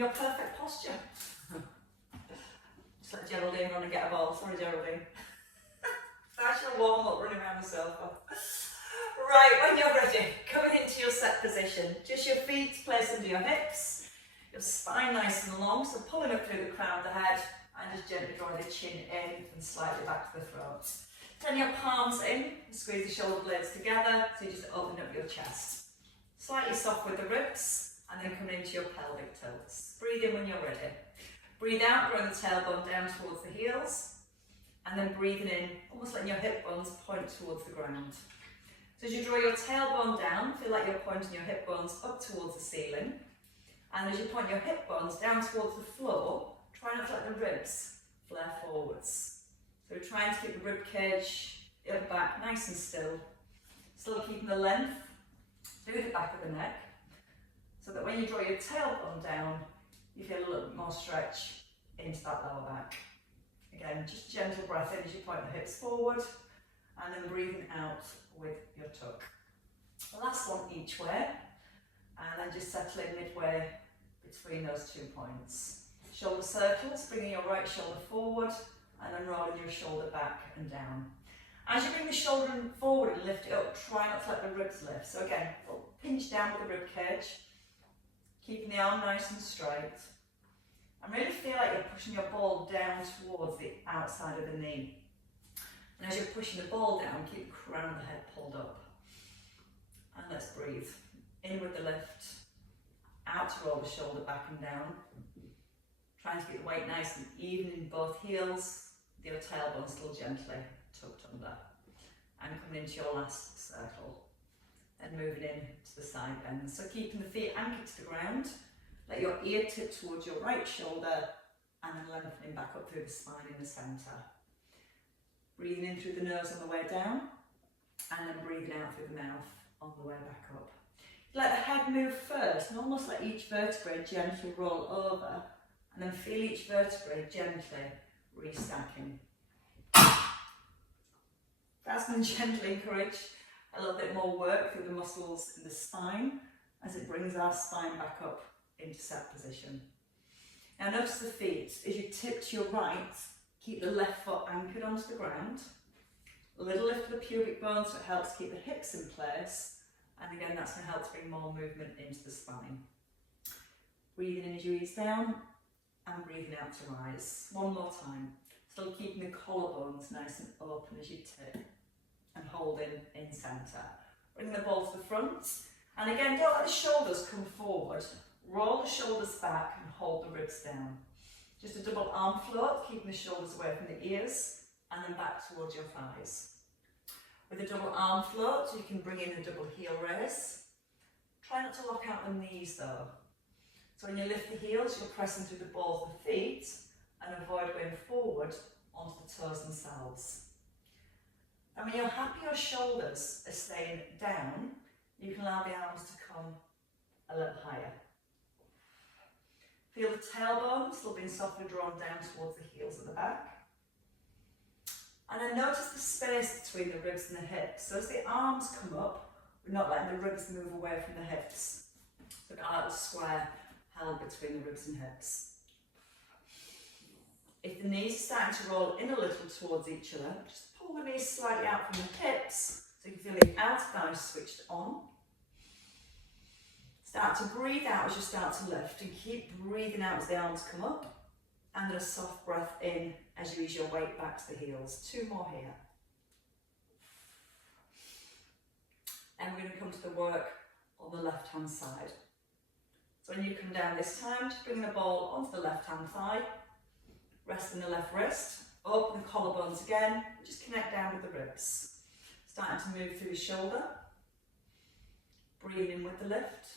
your perfect posture. Just let Geraldine run and get a ball. Sorry, Geraldine. That's your warm up, running around the sofa. Right, when you're ready, coming into your set position, just your feet placed under your hips, your spine nice and long, so pulling up through the crown of the head, and just gently draw the chin in and slightly back to the throat. Turn your palms in, and squeeze the shoulder blades together, so you just open up your chest. Slightly soft with the ribs, and then coming into your pelvic tilts. Breathe in when you're ready. Breathe out, drawing the tailbone down towards the heels, and then breathing in, almost letting your hip bones point towards the ground. So as you draw your tailbone down, feel like you're pointing your hip bones up towards the ceiling. And as you point your hip bones down towards the floor, try not to let the ribs flare forwards. So we're trying to keep the rib cage, the upper back nice and still keeping the length through the back of the neck, so that when you draw your tailbone down, you feel a little bit more stretch into that lower back. Again, just gentle breath in as you point the hips forward, and then breathing out with your tuck. The last one each way, and then just settling midway between those 2 points. Shoulder circles, bringing your right shoulder forward, and then rolling your shoulder back and down. As you bring the shoulder forward and lift it up, try not to let the ribs lift. So again, pinch down with the rib cage, keeping the arm nice and straight. And really feel like you're pushing your ball down towards the outside of the knee. And as you're pushing the ball down, keep the crown of the head pulled up. And let's breathe. In with the lift, out to roll the shoulder back and down. Trying to get the weight nice and even in both heels, your tailbone still gently tucked under. And coming into your last circle. Then moving in to the side bend. So keeping the feet anchored to the ground. Let your ear tip towards your right shoulder, and then lengthening back up through the spine in the centre. Breathing in through the nose on the way down, and then breathing out through the mouth on the way back up. Let the head move first, and almost let each vertebrae gently roll over, and then feel each vertebrae gently restacking. That's going to gently encourage a little bit more work through the muscles in the spine, as it brings our spine back up into set position. Now notice the feet. As you tip to your right, keep the left foot anchored onto the ground. A little lift of the pubic bone, so it helps keep the hips in place. And again, that's going to help to bring more movement into the spine. Breathing in as you ease down, and breathing out to rise. One more time. Still keeping the collarbones nice and open as you tip, and holding in centre. Bring the ball to the front. And again, don't let the shoulders come forward. Roll the shoulders back and hold the ribs down. Just a double arm float, keeping the shoulders away from the ears, and then back towards your thighs. With a double arm float, you can bring in a double heel raise. Try not to lock out the knees though. So when you lift the heels, you're pressing through the balls of the feet, and avoid going forward onto the toes themselves. And when you're happy your shoulders are staying down, you can allow the arms to come a little higher. Feel the tailbone still being softly drawn down towards the heels at the back. And then notice the space between the ribs and the hips. So as the arms come up, we're not letting the ribs move away from the hips. So we've got a little square held between the ribs and hips. If the knees are starting to roll in a little towards each other, just pull the knees slightly out from the hips so you can feel the outer thighs switched on. Start to breathe out as you start to lift, and keep breathing out as the arms come up, and then a soft breath in as you ease your weight back to the heels. 2 more here. And we're going to come to the work on the left hand side. So when you come down this time, just bring the ball onto the left hand thigh, rest in the left wrist, open the collarbones again, just connect down with the ribs. Starting to move through the shoulder, breathe in with the lift.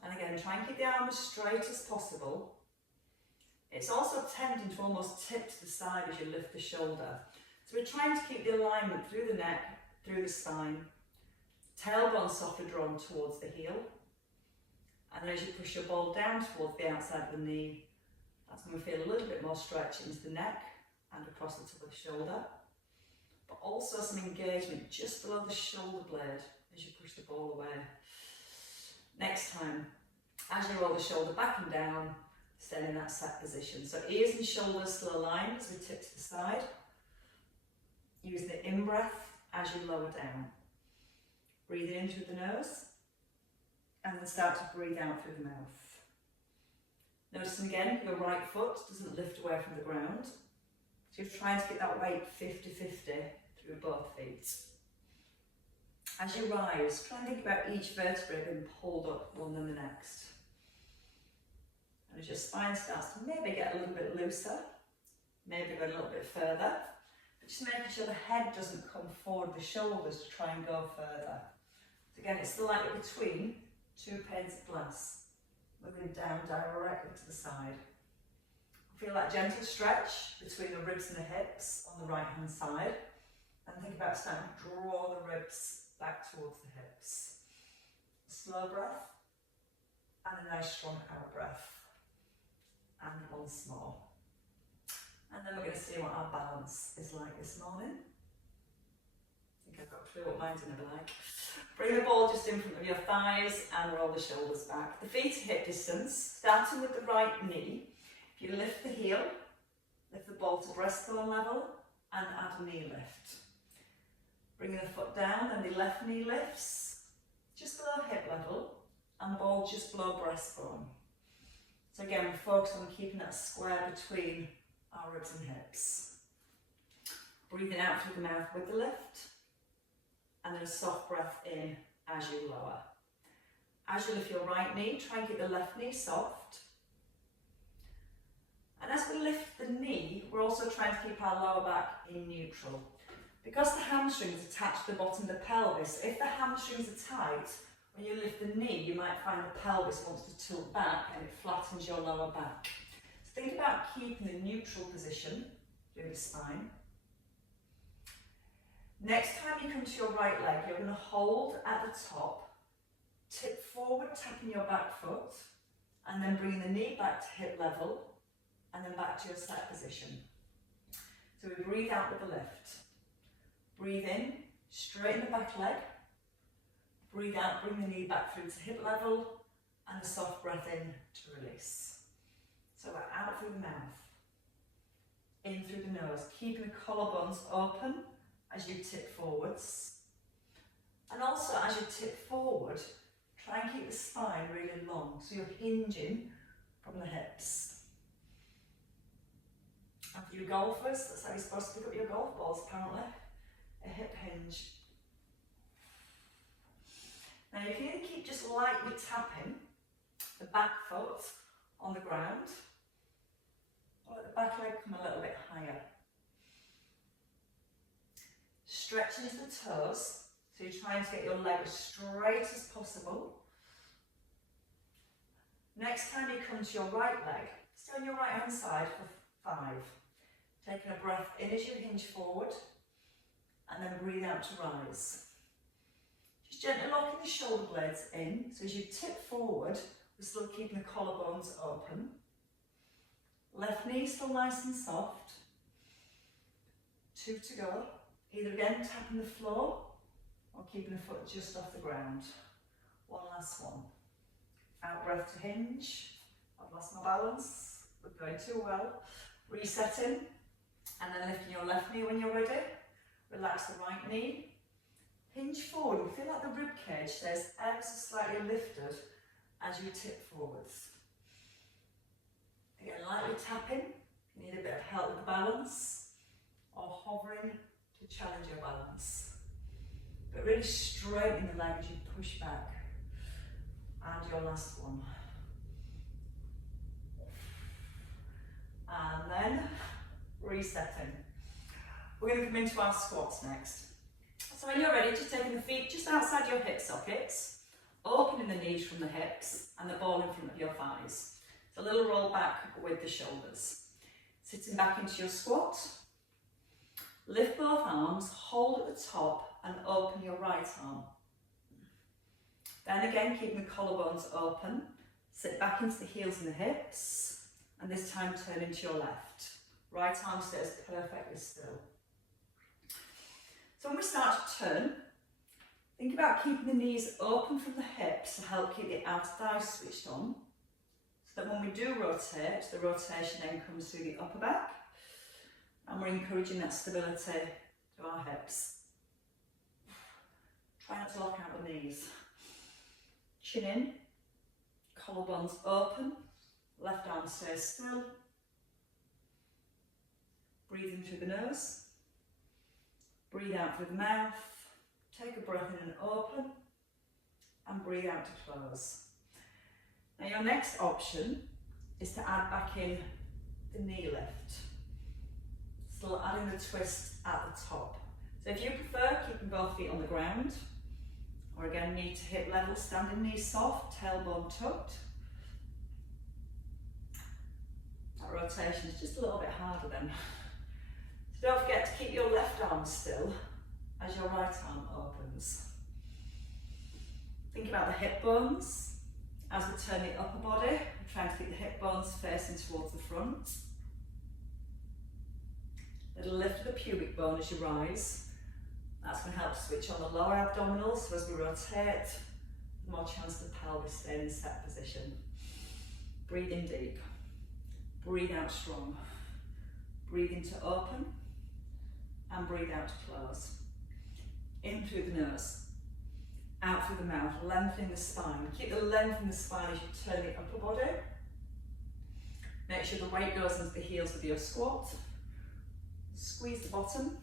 And again, try and keep the arm as straight as possible. It's also tempting to almost tip to the side as you lift the shoulder. So we're trying to keep the alignment through the neck, through the spine. Tailbone softly drawn towards the heel. And then as you push your ball down towards the outside of the knee, that's when we feel a little bit more stretch into the neck and across the top of the shoulder. But also some engagement just below the shoulder blade as you push the ball away. Next time, As you roll the shoulder back and down, staying in that set position. So ears and shoulders still aligned as we tip to the side. Use the in-breath as you lower down. Breathing in through the nose, and then start to breathe out through the mouth. Noticing again, your right foot doesn't lift away from the ground. So you're trying to get that weight 50-50 through both feet. As you rise, try and think about each vertebrae being pulled up one than the next. And as your spine starts to maybe get a little bit looser, maybe go a little bit further, but just making sure the head doesn't come forward, the shoulders to try and go further. So again, it's still like you're between two panes of glass, moving down directly to the side. Feel that gentle stretch between the ribs and the hips on the right hand side, and think about starting to draw the ribs back towards the hips. Slow breath, and a nice strong out breath. And once more. And then we're going to see what our balance is like this morning. I think I've got a clue what mine's going to be like. Bring the ball just in front of your thighs and roll the shoulders back. The feet are hip distance, starting with the right knee. If you lift the heel, lift the ball to breastbone level and add a knee lift. Bringing the foot down and the left knee lifts just below hip level and the ball just below breastbone. So again, we focus on keeping that square between our ribs and hips. Breathing out through the mouth with the lift, and then a soft breath in as you lower. As you lift your right knee, try and keep the left knee soft. And as we lift the knee, we're also trying to keep our lower back in neutral. Because the hamstrings attach to the bottom of the pelvis, if the hamstrings are tight, when you lift the knee, you might find the pelvis wants to tilt back and it flattens your lower back. So think about keeping a neutral position through the spine. Next time you come to your right leg, you're going to hold at the top, tip forward, tapping your back foot, and then bringing the knee back to hip level, and then back to your set position. So we breathe out with the lift. Breathe in, straighten the back leg. Breathe out, bring the knee back through to hip level, and a soft breath in to release. So we're out through the mouth, in through the nose, keeping the collarbones open as you tip forwards. And also as you tip forward, try and keep the spine really long, so you're hinging from the hips. And for you golfers, that's how you're supposed to pick up your golf balls apparently, a hip hinge. Now you can either keep just lightly tapping the back foot on the ground, or let the back leg come a little bit higher. Stretching into the toes, so you're trying to get your leg as straight as possible. Next time you come to your right leg, stay on your right hand side for 5. Taking a breath in as you hinge forward, and then breathe out to rise. Just gently locking the shoulder blades in, so as you tip forward, we're still keeping the collarbones open. Left knee still nice and soft. 2 to go. Either again tapping the floor, or keeping the foot just off the ground. One last one. Out breath to hinge. I've lost my balance, we're going too well. Resetting, and then lifting your left knee when you're ready. Relax the right knee. Hinge forward, you feel like the rib cage stays ever so slightly lifted as you tip forwards. Again, lightly tapping, you need a bit of help with the balance, or hovering to challenge your balance. But really straighten the leg as you push back. And your last one. And then resetting. We're going to come into our squats next. So when you're ready, just taking the feet just outside your hip sockets, opening the knees from the hips and the ball in front of your thighs. So a little roll back with the shoulders. Sitting back into your squat. Lift both arms, hold at the top and open your right arm. Then again, keeping the collarbones open. Sit back into the heels and the hips, and this time turn into your left. Right arm stays perfectly still. So when we start to turn, think about keeping the knees open from the hips to help keep the outer thighs switched on. that when we do rotate, the rotation then comes through the upper back, and we're encouraging that stability to our hips. Try not to lock out the knees. Chin in, collarbones open, left arm stays still. Breathing through the nose, breathe out through the mouth, take a breath in and open, and breathe out to close. Now your next option is to add back in the knee lift. Still adding the twist at the top. So if you prefer keeping both feet on the ground, or again knee to hip level, standing knees soft, tailbone tucked. That rotation is just a little bit harder then. So don't forget to keep your left arm still as your right arm opens. Think about the hip bones as we turn the upper body. We're trying to keep the hip bones facing towards the front. Little lift of the pubic bone as you rise. That's going to help switch on the lower abdominals, so as we rotate, more chance of the pelvis staying in set position. Breathe in deep. Breathe out strong. Breathe in to open. And breathe out to close. In through the nose, out through the mouth, lengthening the spine. Keep the length in the spine as you turn the upper body. Make sure the weight goes into the heels with your squat. Squeeze the bottom.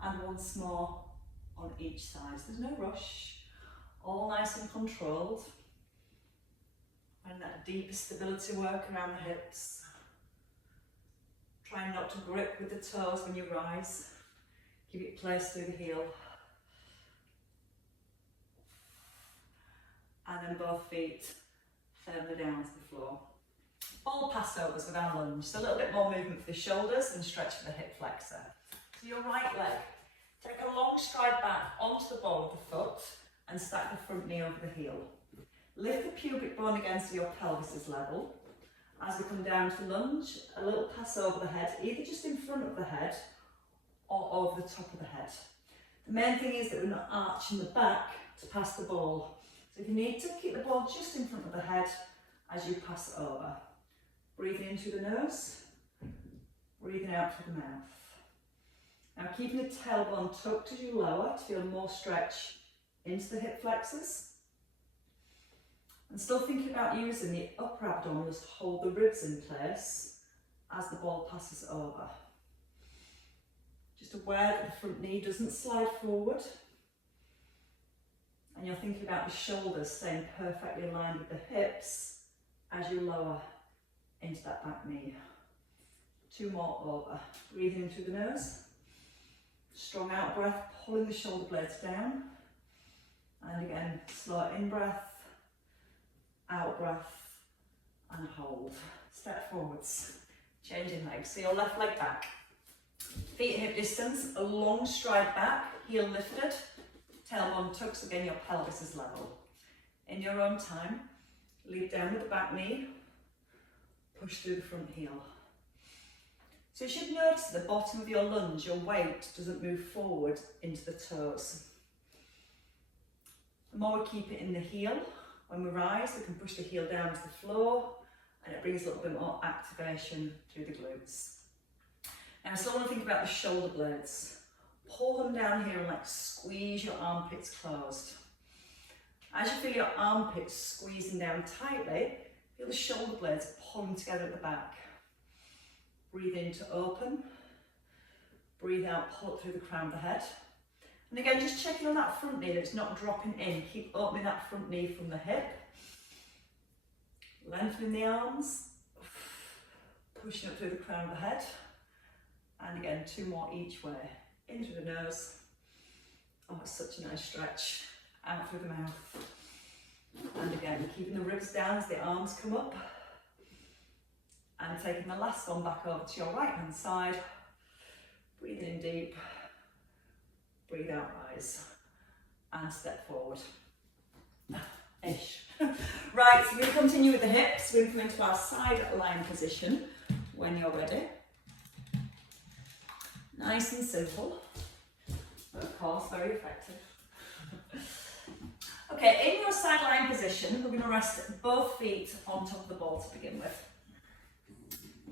And once more on each side. So there's no rush, all nice and controlled. And that deeper stability work around the hips. Try not to grip with the toes when you rise. Keep it placed through the heel. And then both feet firmly down to the floor. Ball passovers with our lunge. So a little bit more movement for the shoulders and stretch for the hip flexor. So your right leg, take a long stride back onto the ball of the foot and stack the front knee over the heel. Lift the pubic bone against your pelvis level. As we come down to lunge, a little pass over the head, either just in front of the head or over the top of the head. The main thing is that we're not arching the back to pass the ball. So if you need to, keep the ball just in front of the head as you pass over. Breathing in through the nose, breathing out through the mouth. Now keeping the tailbone tucked as you lower to feel more stretch into the hip flexors. And still thinking about using the upper abdominals to hold the ribs in place as the ball passes over. Just aware that the front knee doesn't slide forward. And you're thinking about the shoulders staying perfectly aligned with the hips as you lower into that back knee. 2 more over. Breathing in through the nose. Strong out breath, pulling the shoulder blades down. And again, slow in breath. Out breath and hold. Step forwards, changing legs. So your left leg back, feet hip distance, a long stride back, heel lifted, tailbone tucks, again your pelvis is level. In your own time, lead down with the back knee, push through the front heel. So you should notice at the bottom of your lunge, your weight doesn't move forward into the toes. The more we keep it in the heel, when we rise, we can push the heel down to the floor and it brings a little bit more activation through the glutes. Now I still want to think about the shoulder blades. Pull them down here and like squeeze your armpits closed. As you feel your armpits squeezing down tightly, feel the shoulder blades pulling together at the back. Breathe in to open. Breathe out, pull it through the crown of the head. And again, just checking on that front knee that it's not dropping in. Keep opening that front knee from the hip. Lengthening the arms. Pushing up through the crown of the head. And again, 2 more each way. In through the nose. Oh, it's such a nice stretch. Out through the mouth. And again, keeping the ribs down as the arms come up. And taking the last one back over to your right hand side. Breathing in deep. Breathe out, rise, and step forward. Ish. Right, so we'll continue with the hips. We'll come into our side lying position when you're ready. Nice and simple, but of course very effective. Okay, in your side lying position, we're going to rest both feet on top of the ball to begin with.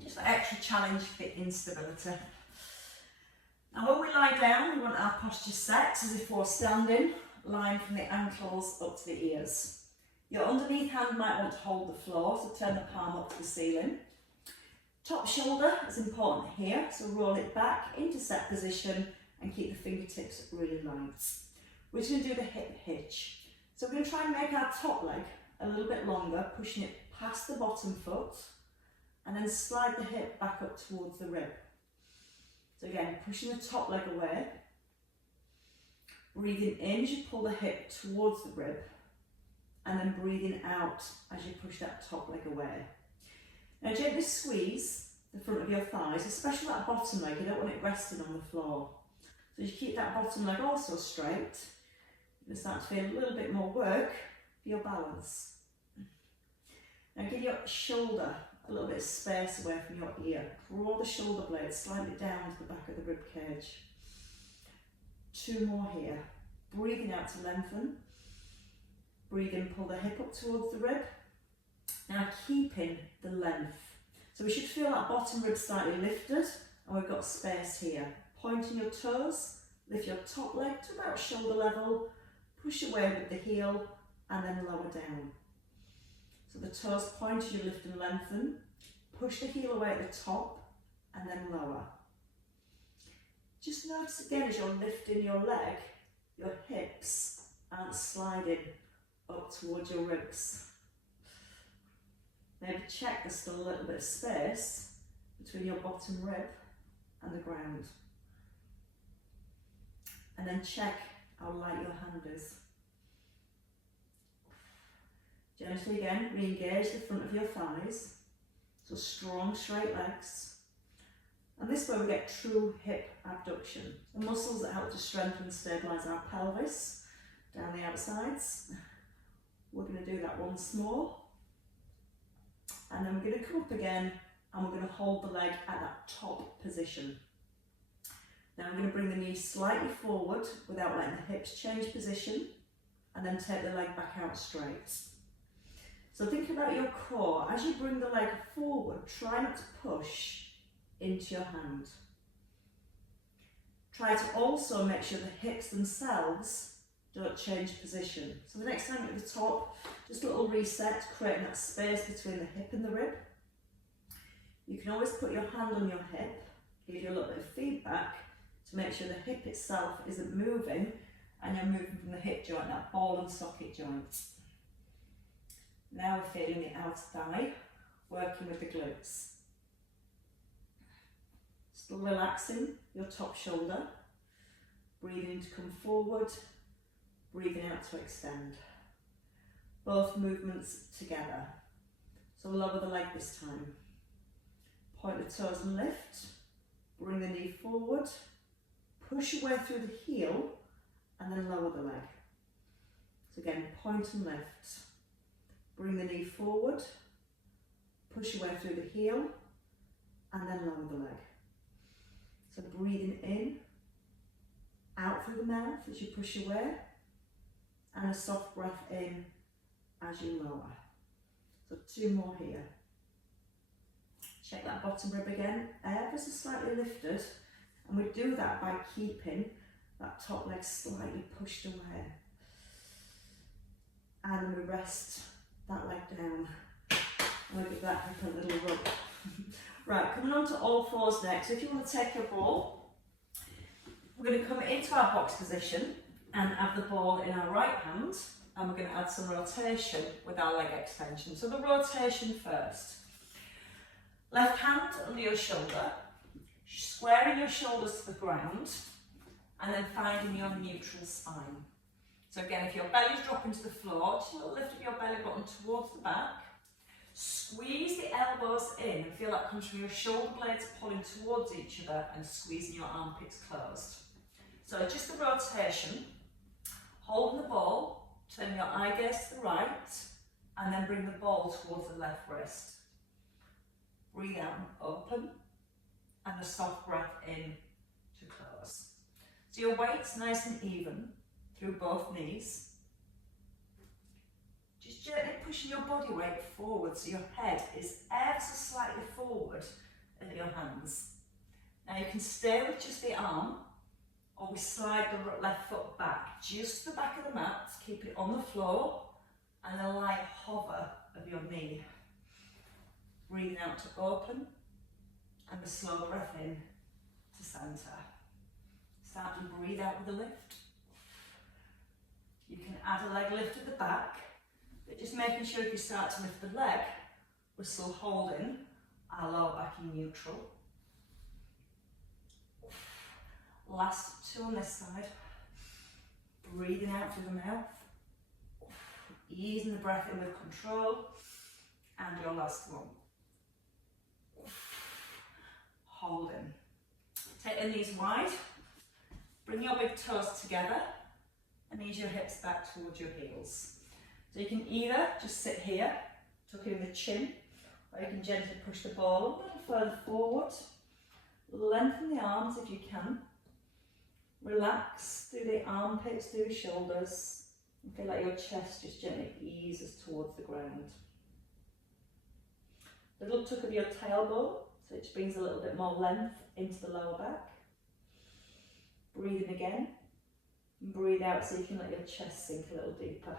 Just an extra challenge for the instability. Now when we lie down, we want our posture set as if we're standing, lying from the ankles up to the ears. Your underneath hand might want to hold the floor, so turn the palm up to the ceiling. Top shoulder is important here, so roll it back into set position and keep the fingertips really light. We're just going to do the hip hitch. So we're going to try and make our top leg a little bit longer, pushing it past the bottom foot, and then slide the hip back up towards the rib. So again, pushing the top leg away, breathing in as you pull the hip towards the rib, and then breathing out as you push that top leg away. Now gently squeeze the front of your thighs, especially that bottom leg. You don't want it resting on the floor. So you keep that bottom leg also straight. You'll start to feel a little bit more work for your balance. Now give your shoulder a little bit of space away from your ear. Draw the shoulder blade slightly down to the back of the rib cage. 2 more here. Breathing out to lengthen. Breathe in, pull the hip up towards the rib. Now keeping the length. So we should feel that bottom rib slightly lifted, and we've got space here. Pointing your toes, lift your top leg to about shoulder level, push away with the heel, and then lower down. So the toes point as you lift and lengthen, push the heel away at the top, and then lower. Just notice again as you're lifting your leg, your hips aren't sliding up towards your ribs. Maybe check there's still a little bit of space between your bottom rib and the ground. And then check how light your hand is. Gently again, re-engage the front of your thighs. So strong, straight legs. And this way we get true hip abduction. The muscles that help to strengthen and stabilise our pelvis down the outsides. We're going to do that once more. And then we're going to come up again and we're going to hold the leg at that top position. Now I'm going to bring the knee slightly forward without letting the hips change position, and then take the leg back out straight. So think about your core. As you bring the leg forward, try not to push into your hand. Try to also make sure the hips themselves don't change position. So the next time you're at the top, just a little reset, creating that space between the hip and the rib. You can always put your hand on your hip, give you a little bit of feedback to make sure the hip itself isn't moving and you're moving from the hip joint, that ball and socket joint. Now we're feeling the outer thigh, working with the glutes. Still relaxing your top shoulder, breathing to come forward, breathing out to extend. Both movements together. So lower the leg this time. Point the toes and lift, bring the knee forward, push your way through the heel, and then lower the leg. So again, point and lift. Bring the knee forward, push your way through the heel, and then lower the leg. So breathing in, out through the mouth as you push away, and a soft breath in as you lower. So 2 more here. Check that bottom rib again, ever so slightly lifted, and we do that by keeping that top leg slightly pushed away. And we rest that leg down. And we'll give that hip a little rub. Right, coming on to all fours next. So if you want to take your ball, we're going to come into our box position and have the ball in our right hand, and we're going to add some rotation with our leg extension. So the rotation first. Left hand under your shoulder, squaring your shoulders to the ground, and then finding your neutral spine. So again, if your belly's dropping to the floor, just a little lift of your belly button towards the back. Squeeze the elbows in and feel that comes from your shoulder blades pulling towards each other and squeezing your armpits closed. So just the rotation, holding the ball, turning your eye gaze to the right, and then bring the ball towards the left wrist. Breathe out and open, and a soft breath in to close. So your weight's nice and even through both knees. pushing your body weight forward so your head is ever so slightly forward of your hands. Now you can stay with just the arm, or we slide the left foot back, just the back of the mat, keep it on the floor, and a light hover of your knee. Breathing out to open, and a slow breath in to centre. Start to breathe out with a lift. You can add a leg lift at the back, but just making sure if you start to lift the leg, we're still holding our lower back in neutral. Last two on this side. Breathing out through the mouth. Easing the breath in with control. And your last one. Holding. Take the knees wide. Bring your big toes together and ease your hips back towards your heels. So you can either just sit here, tuck in the chin, or you can gently push the ball a little further forward. Lengthen the arms if you can. Relax through the armpits, through the shoulders, and feel like your chest just gently eases towards the ground. A little tuck of your tailbone, so it brings a little bit more length into the lower back. Breathe in again, and breathe out so you can let your chest sink a little deeper.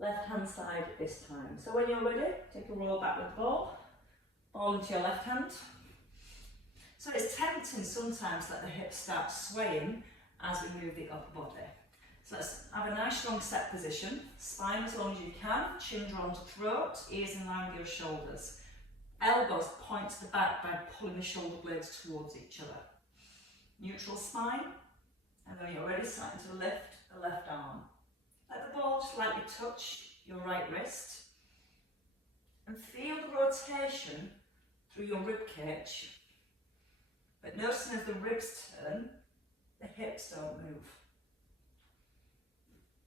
Left hand side this time. So when you're ready, take a roll back with the ball into your left hand. So it's tempting sometimes to let the hips start swaying as we move the upper body. So let's have a nice strong set position, spine as long as you can, chin drawn to throat, ears in line with your shoulders. Elbows point to the back by pulling the shoulder blades towards each other. Neutral spine, and when you're ready, starting to lift the left arm. Let the ball slightly touch your right wrist, and feel the rotation through your rib cage. But noticing as the ribs turn, the hips don't move.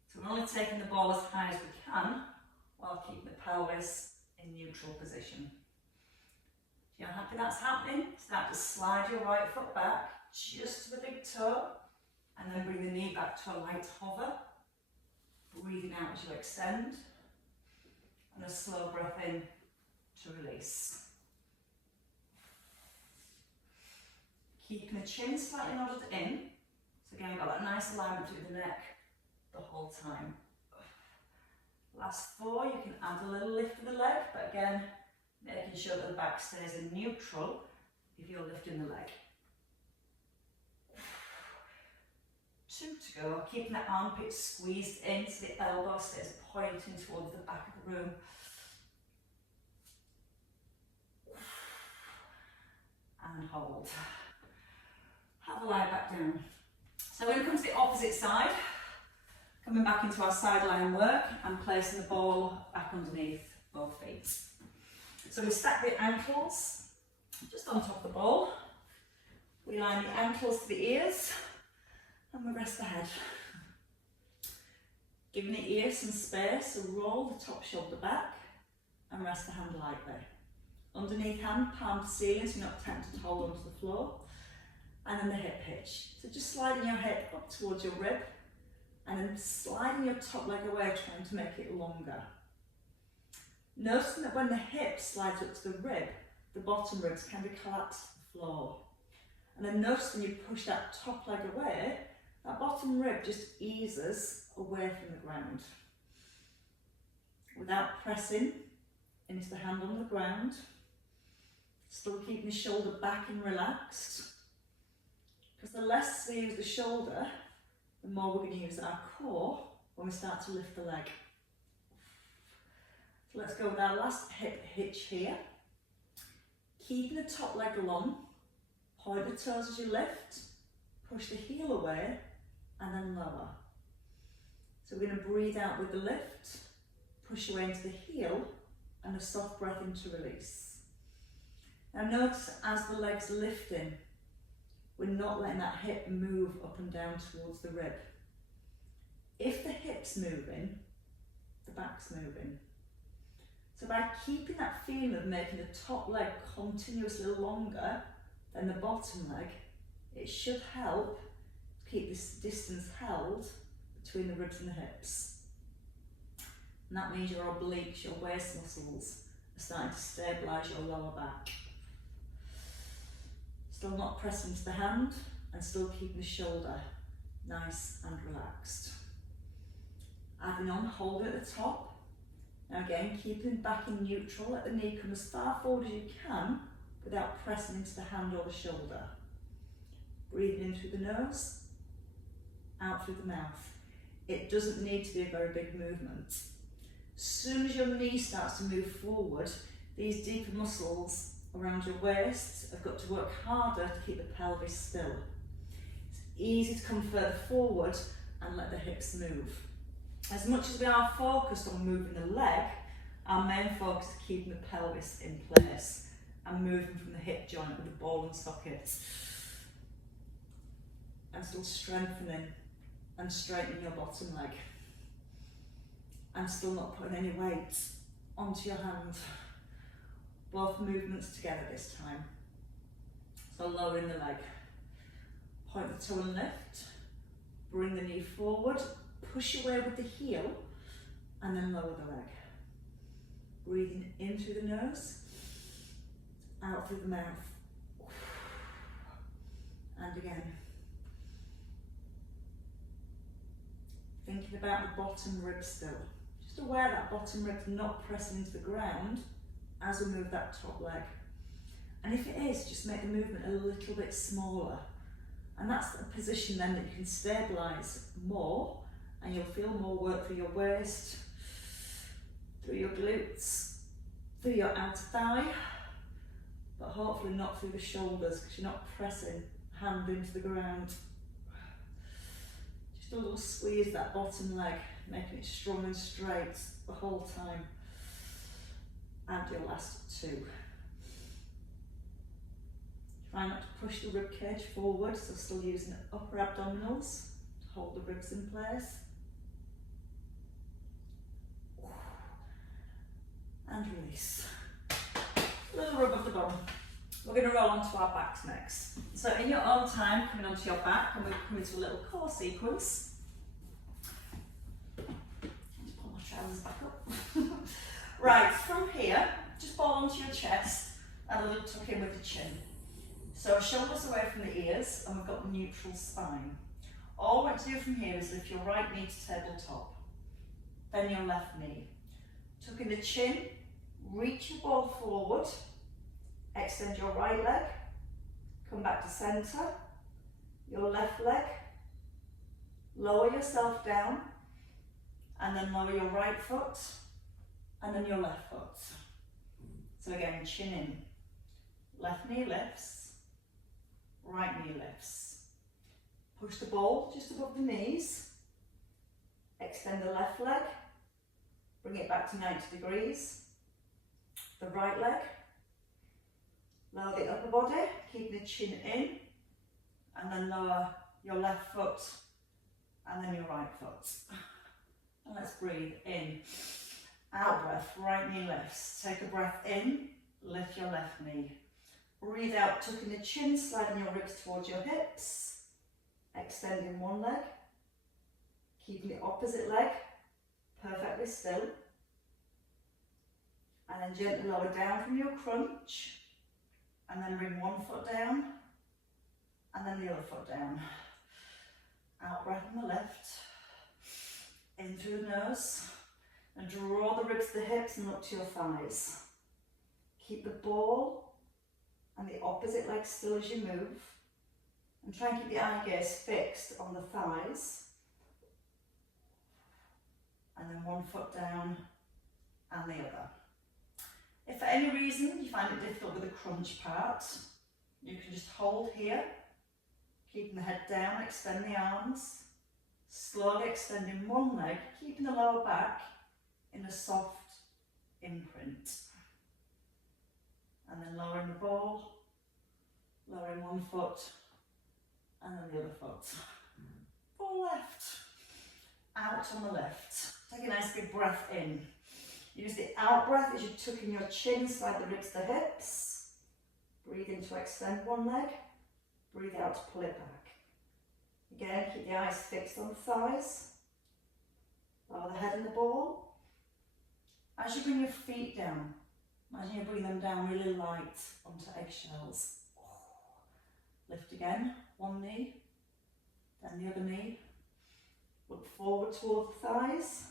So we're only taking the ball as high as we can while keeping the pelvis in neutral position. If you're happy that's happening, start to slide your right foot back just to the big toe, and then bring the knee back to a light hover. Breathing out as you extend, and a slow breath in to release. Keeping the chin slightly nodded in, so again we've got that nice alignment through the neck the whole time. Last four, you can add a little lift of the leg, but again, making sure that the back stays in neutral if you're lifting the leg. 2 to go, keeping the armpit squeezed in so the elbow stays pointing towards the back of the room. And hold. Have a lie back down. So we're going to come to the opposite side, coming back into our sideline work and placing the ball back underneath both feet. So we stack the ankles just on top of the ball. We line the ankles to the ears and we rest the head. Giving the ears some space, so roll the top shoulder back and rest the hand lightly. Underneath hand, palm to ceiling, so you're not tempted to hold onto the floor. And then the hip hitch. So just sliding your hip up towards your rib and then sliding your top leg away, trying to make it longer. Noticing that when the hip slides up to the rib, the bottom ribs can be collapsed to the floor. And then notice when you push that top leg away, that bottom rib just eases away from the ground. Without pressing into the hand on the ground, still keeping the shoulder back and relaxed. Because the less we use the shoulder, the more we're going to use our core when we start to lift the leg. So let's go with our last hip hitch here. Keeping the top leg long, point the toes as you lift, push the heel away, and then lower. So we're going to breathe out with the lift, push away into the heel, and a soft breath into release. Now notice as the leg's lifting, we're not letting that hip move up and down towards the rib. If the hip's moving, the back's moving. So by keeping that feeling of making the top leg continuously longer than the bottom leg, it should help keep this distance held between the ribs and the hips. And that means your obliques, your waist muscles, are starting to stabilise your lower back. Still not pressing into the hand and still keeping the shoulder nice and relaxed. Adding on, hold it at the top. Now again, keeping back in neutral, let the knee come as far forward as you can without pressing into the hand or the shoulder. Breathing in through the nose, out through the mouth. It doesn't need to be a very big movement. As soon as your knee starts to move forward, these deeper muscles around your waist have got to work harder to keep the pelvis still. It's easy to come further forward and let the hips move. As much as we are focused on moving the leg, our main focus is keeping the pelvis in place and moving from the hip joint with the ball and socket. And still strengthening and straightening your bottom leg. And still not putting any weight onto your hand. Both movements together this time. So lowering the leg. Point the toe and lift. Bring the knee forward. Push away with the heel. And then lower the leg. Breathing in through the nose. Out through the mouth. And again. Thinking about the bottom rib still. Just aware that bottom rib's not pressing into the ground as we move that top leg. And if it is, just make the movement a little bit smaller. And that's a position then that you can stabilise more, and you'll feel more work through your waist, through your glutes, through your outer thigh, but hopefully not through the shoulders because you're not pressing hand into the ground. Just a little squeeze that bottom leg, making it strong and straight the whole time. And your last two. Try not to push the rib cage forward, so still using upper abdominals to hold the ribs in place. And release. A little rub of the bum. We're going to roll onto our backs next. So in your own time, coming onto your back, and we'll come into a little core sequence. Just pull my trousers back up. Right, from here, just ball onto your chest and a little tuck in with the chin. So shoulders away from the ears, and we've got neutral spine. All I want to do from here is lift your right knee to tabletop, then your left knee. Tuck in the chin, reach your ball forward, extend your right leg, come back to centre, your left leg, lower yourself down, and then lower your right foot, and then your left foot. So again, chin in, left knee lifts, right knee lifts. Push the ball just above the knees, extend the left leg, bring it back to 90 degrees, the right leg, lower the upper body, keeping the chin in, and then lower your left foot, and then your right foot. And let's breathe in. Out breath, right knee lifts. Take a breath in, lift your left knee. Breathe out, tucking the chin, sliding your ribs towards your hips. Extending one leg. Keeping the opposite leg perfectly still. And then gently lower down from your crunch. And then bring one foot down. And then the other foot down. Out breath on the left. In through the nose. And draw the ribs to the hips and up to your thighs. Keep the ball and the opposite leg still as you move. And try and keep the eye gaze fixed on the thighs. And then one foot down and the other. If for any reason you find it difficult with the crunch part, you can just hold here, keeping the head down, extend the arms, slowly extending one leg, keeping the lower back in a soft imprint. And then lowering the ball, lowering one foot, and then the other foot. Ball left, out on the left. Take a nice big breath in. Use the out breath as you tuck in your chin, slide the ribs to the hips. Breathe in to extend one leg, breathe out to pull it back. Again, keep the eyes fixed on the thighs. Lower the head and the ball. As you bring your feet down, imagine you bring them down really light onto eggshells. Lift again, one knee, then the other knee. Look forward towards the thighs,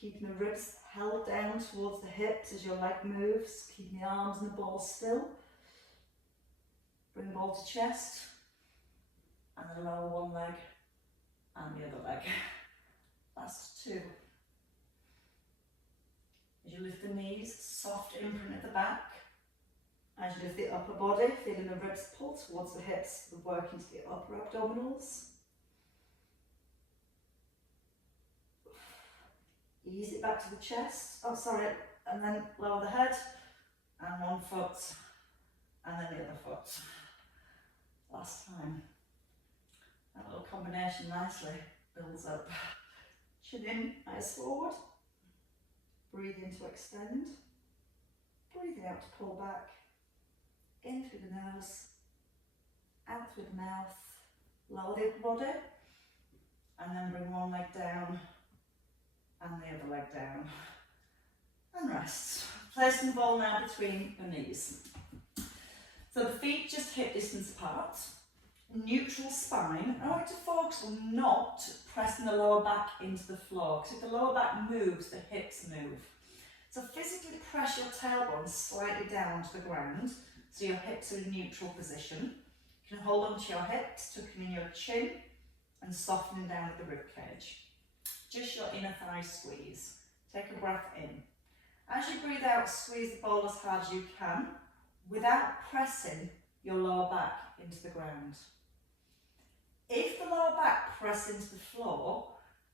keeping the ribs held down towards the hips as your leg moves, keeping the arms and the ball still. Bring the ball to chest, and then lower one leg and the other leg. Last two. As you lift the knees, soft imprint at the back. As you lift the upper body, feeling the ribs pull towards the hips, work into the upper abdominals. Ease it back to the chest, and then lower the head, and one foot, and then the other foot. Last time. That little combination nicely builds up. Chin in, eyes forward. Breathe in to extend. Breathing out to pull back. In through the nose, out through the mouth. Lower the upper body, and then bring one leg down and the other leg down. And rest. Placing the ball now between your knees. So the feet just hip distance apart. Neutral spine. I want you to focus on not pressing the lower back into the floor, because if the lower back moves, the hips move. So physically press your tailbone slightly down to the ground, so your hips are in neutral position. You can hold onto your hips, tucking in your chin and softening down at the rib cage. Just your inner thigh squeeze. Take a breath in. As you breathe out, squeeze the ball as hard as you can, without pressing your lower back into the ground. If the lower back presses into the floor,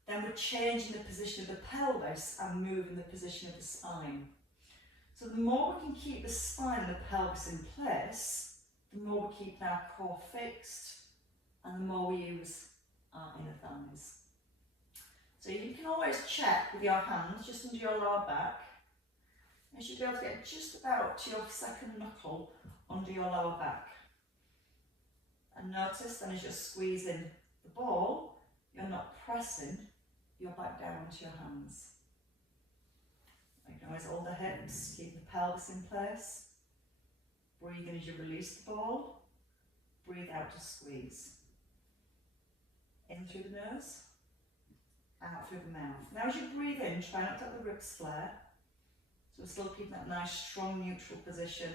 then we're changing the position of the pelvis and moving the position of the spine. So the more we can keep the spine and the pelvis in place, the more we keep our core fixed, and the more we use our inner thighs. So you can always check with your hands just under your lower back. You should be able to get just about to your second knuckle under your lower back. And notice then as you're squeezing the ball, you're not pressing your back down onto your hands. You can always hold the hips, keep the pelvis in place. Breathe in as you release the ball. Breathe out to squeeze. In through the nose, out through the mouth. Now as you breathe in, try not to let the ribs flare. So we're still keeping that nice strong neutral position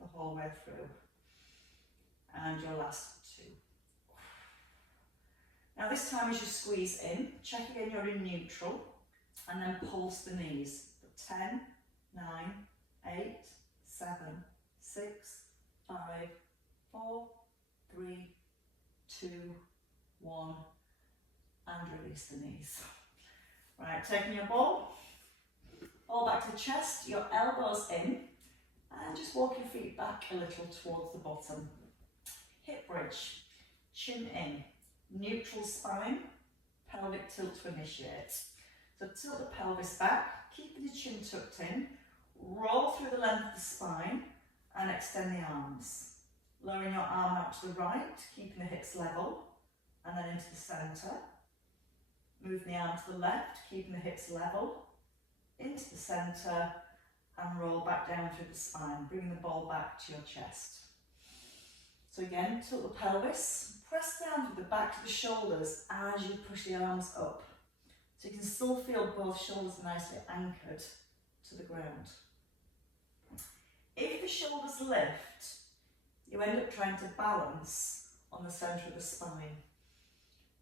the whole way through. And your last two. Now this time as you squeeze in, check again you're in neutral, and then pulse the knees. 10, 9, 8, 7, 6, 5, 4, 3, 2, 1, and release the knees. Right, taking your ball back to the chest, your elbows in, and just walk your feet back a little towards the bottom. Hip bridge, chin in, neutral spine, pelvic tilt to initiate. So tilt the pelvis back, keeping the chin tucked in, roll through the length of the spine and extend the arms. Lowering your arm out to the right, keeping the hips level, and then into the centre. Moving the arm to the left, keeping the hips level, into the centre, and roll back down through the spine, bringing the ball back to your chest. So again, tilt the pelvis, press down through the back of the shoulders as you push the arms up. So you can still feel both shoulders nicely anchored to the ground. If the shoulders lift, you end up trying to balance on the centre of the spine,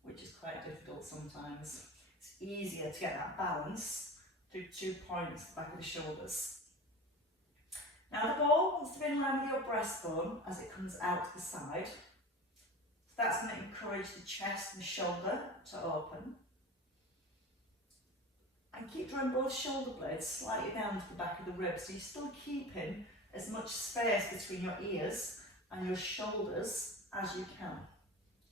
which is quite difficult sometimes. It's easier to get that balance through 2 points at the back of the shoulders. Now the ball wants to be in line with your breastbone as it comes out to the side. So that's going to encourage the chest and shoulder to open. And keep drawing both shoulder blades slightly down to the back of the ribs, so you're still keeping as much space between your ears and your shoulders as you can.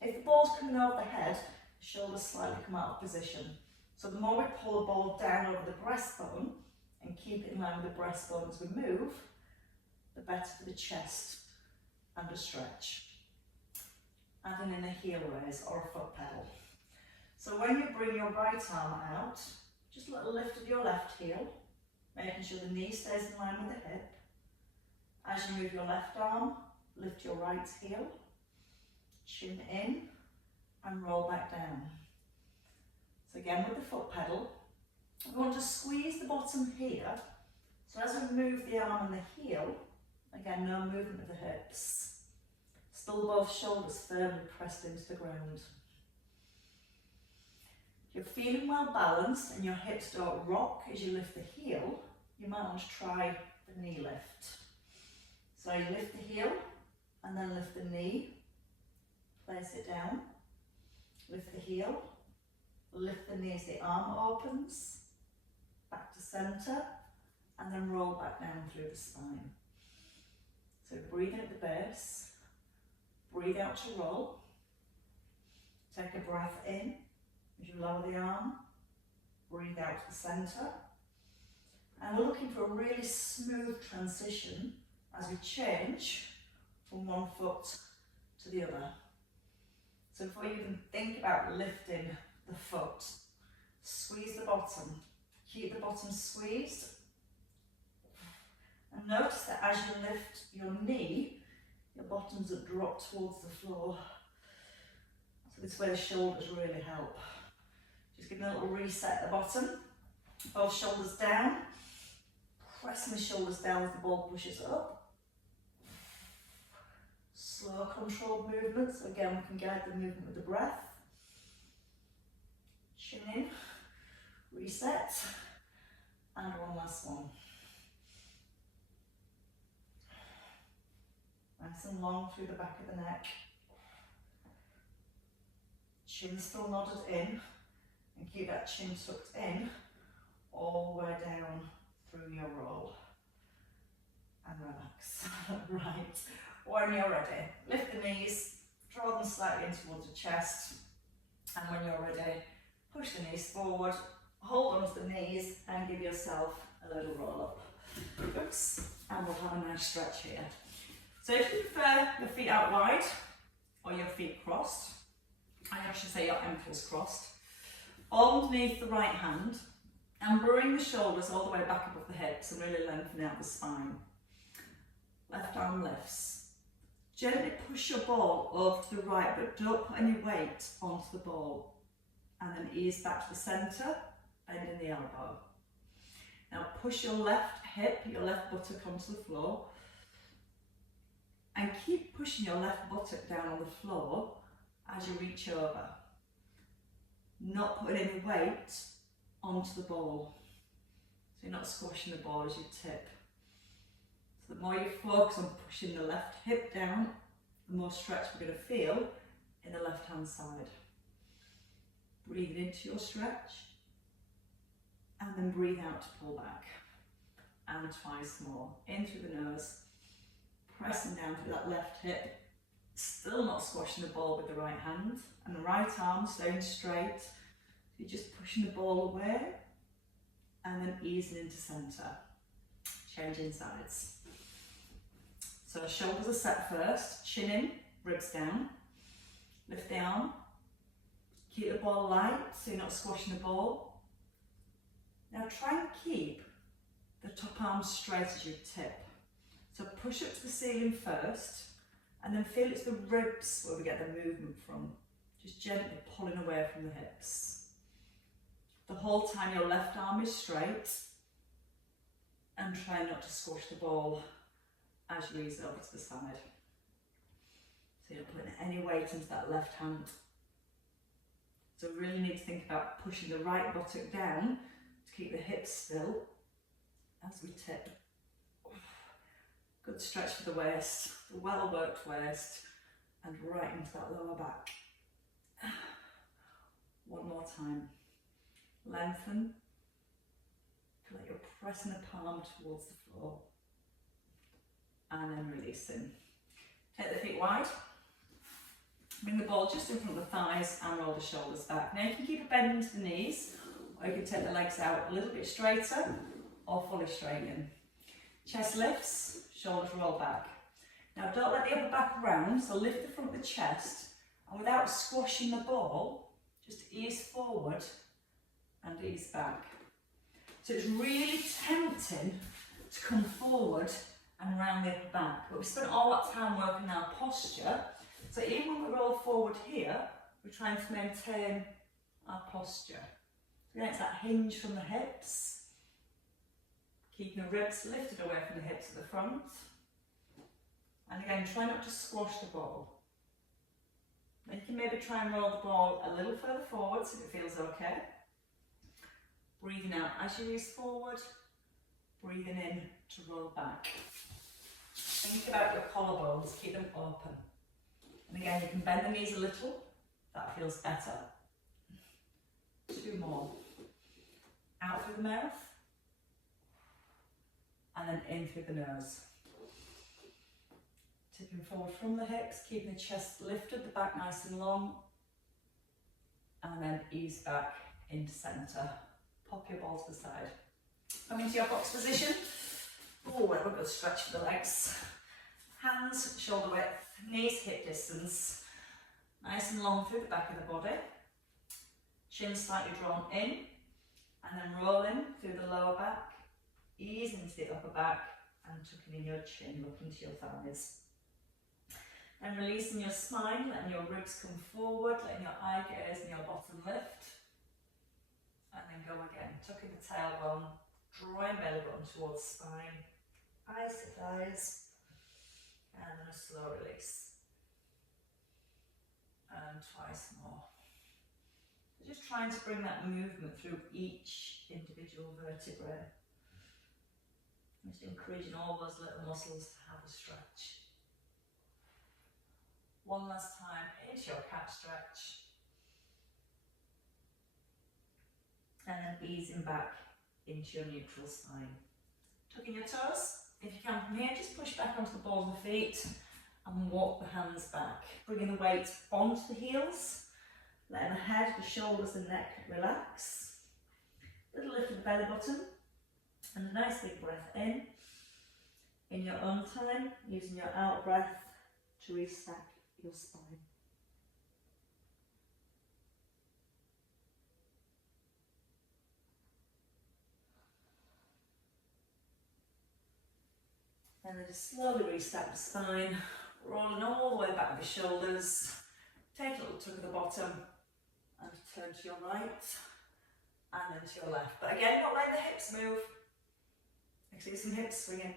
If the ball's coming over the head, the shoulders slightly come out of position. So the more we pull the ball down over the breastbone and keep it in line with the breastbone as we move, the better for the chest and a stretch. Adding in a heel raise or a foot pedal. So when you bring your right arm out, just a little lift of your left heel, making sure the knee stays in line with the hip. As you move your left arm, lift your right heel, chin in and roll back down. So again with the foot pedal, we want to squeeze the bottom here. So as we move the arm and the heel, again no movement of the hips. Still both shoulders firmly pressed into the ground. If you're feeling well balanced and your hips don't rock as you lift the heel, you might want to try the knee lift. So you lift the heel and then lift the knee, place it down, lift the heel, lift the knee as the arm opens, back to centre, and then roll back down through the spine. So breathe in at the base, breathe out to roll, take a breath in as you lower the arm, breathe out to the centre, and we're looking for a really smooth transition as we change from one foot to the other. So before you even think about lifting the foot, squeeze the bottom, keep the bottom squeezed, and notice that as you lift your knee, your bottoms are dropped towards the floor. So this is where the shoulders really help. Just give them a little reset at the bottom, both shoulders down, pressing the shoulders down as the ball pushes up. Slow controlled movement, so again we can guide the movement with the breath. Chin in, reset, and one last one. Nice and long through the back of the neck. Chin still nodded in, and keep that chin tucked in all the way down through your roll. And relax. Right, when you're ready, lift the knees, draw them slightly in towards the chest, and when you're ready, push the knees forward, hold onto the knees, and give yourself a little roll up. Oops, and we'll have a nice stretch here. So if you prefer your feet out wide, or your feet crossed, I should say your ankles crossed, underneath the right hand, and bring the shoulders all the way back above the hips and really lengthen out the spine. Left arm lifts. Gently push your ball over to the right, but don't put any weight onto the ball. And then ease back to the centre, bending the elbow. Now push your left hip, your left buttock onto the floor, and keep pushing your left buttock down on the floor as you reach over. Not putting any weight onto the ball. So you're not squashing the ball as you tip. So the more you focus on pushing the left hip down, the more stretch we're going to feel in the left hand side. Breathing into your stretch, and then breathe out to pull back. And twice more. In through the nose, pressing down through that left hip, still not squashing the ball with the right hand, and the right arm staying straight. You're just pushing the ball away, and then easing into centre. Changing sides. So shoulders are set first, chin in, ribs down. Lift the arm. Keep the ball light so you're not squashing the ball. Now try and keep the top arm straight as you tip. So push up to the ceiling first, and then feel it's the ribs where we get the movement from. Just gently pulling away from the hips. The whole time your left arm is straight, and try not to squash the ball as you ease over to the side. So you're not putting any weight into that left hand. So we really need to think about pushing the right buttock down to keep the hips still as we tip. Good stretch for the waist, the well worked waist, and right into that lower back. One more time. Lengthen. Feel like you're pressing the palm towards the floor. And then releasing. Take the feet wide. Bring the ball just in front of the thighs and roll the shoulders back. Now you can keep a bend into the knees, or you can take the legs out a little bit straighter, or fully straighten. Chest lifts, shoulders roll back. Now don't let the upper back round, so lift the front of the chest, and without squashing the ball, just ease forward and ease back. So it's really tempting to come forward and round the upper back, but we spent all that time working our posture. So even when we roll forward here, we're trying to maintain our posture. Again, it's that hinge from the hips, keeping the ribs lifted away from the hips at the front. And again, try not to squash the ball. Then you can maybe try and roll the ball a little further forward so it feels okay. Breathing out as you release forward, breathing in to roll back. Think about your collarbones, keep them open. And again, you can bend the knees a little, that feels better. 2 more. Out through the mouth, and then in through the nose. Tipping forward from the hips, keeping the chest lifted, the back nice and long, and then ease back into centre. Pop your ball to the side. Come into your box position. Oh, have a good stretch for the legs. Hands shoulder width, knees hip distance. Nice and long through the back of the body. Chin slightly drawn in, and then rolling through the lower back. Ease into the upper back, and tucking in your chin, looking to your thighs. And releasing your spine, letting your ribs come forward, letting your eye gaze and your bottom lift. And then go again, tucking the tailbone, drawing belly button towards spine, eyes to thighs, and then a slow release. And twice more. So just trying to bring that movement through each individual vertebrae. Just encouraging all those little muscles to have a stretch. One last time into your cat stretch. And then easing back into your neutral spine. Tucking your toes. If you can from here, just push back onto the balls of the feet and walk the hands back. Bringing the weight onto the heels. Letting the head, the shoulders and neck relax. Little lift of the belly button. And a nice big breath in your own time, using your out breath to restack your spine. And then just slowly restack the spine, rolling all the way back with the shoulders. Take a little tuck at the bottom and turn to your right and then to your left. But again, not letting the hips move. I see some hips swinging.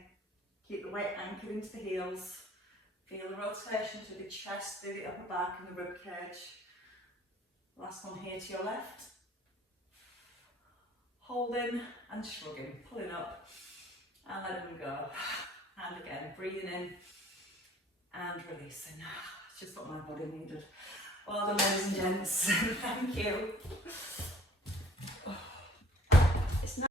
Keep the weight anchored into the heels. Feel the rotation through the chest, through the upper back and the rib cage. Last one here to your left. Holding and shrugging, pulling up and letting them go. And again, breathing in and releasing. It's just what my body needed. Well done, ladies and gents. Thank you.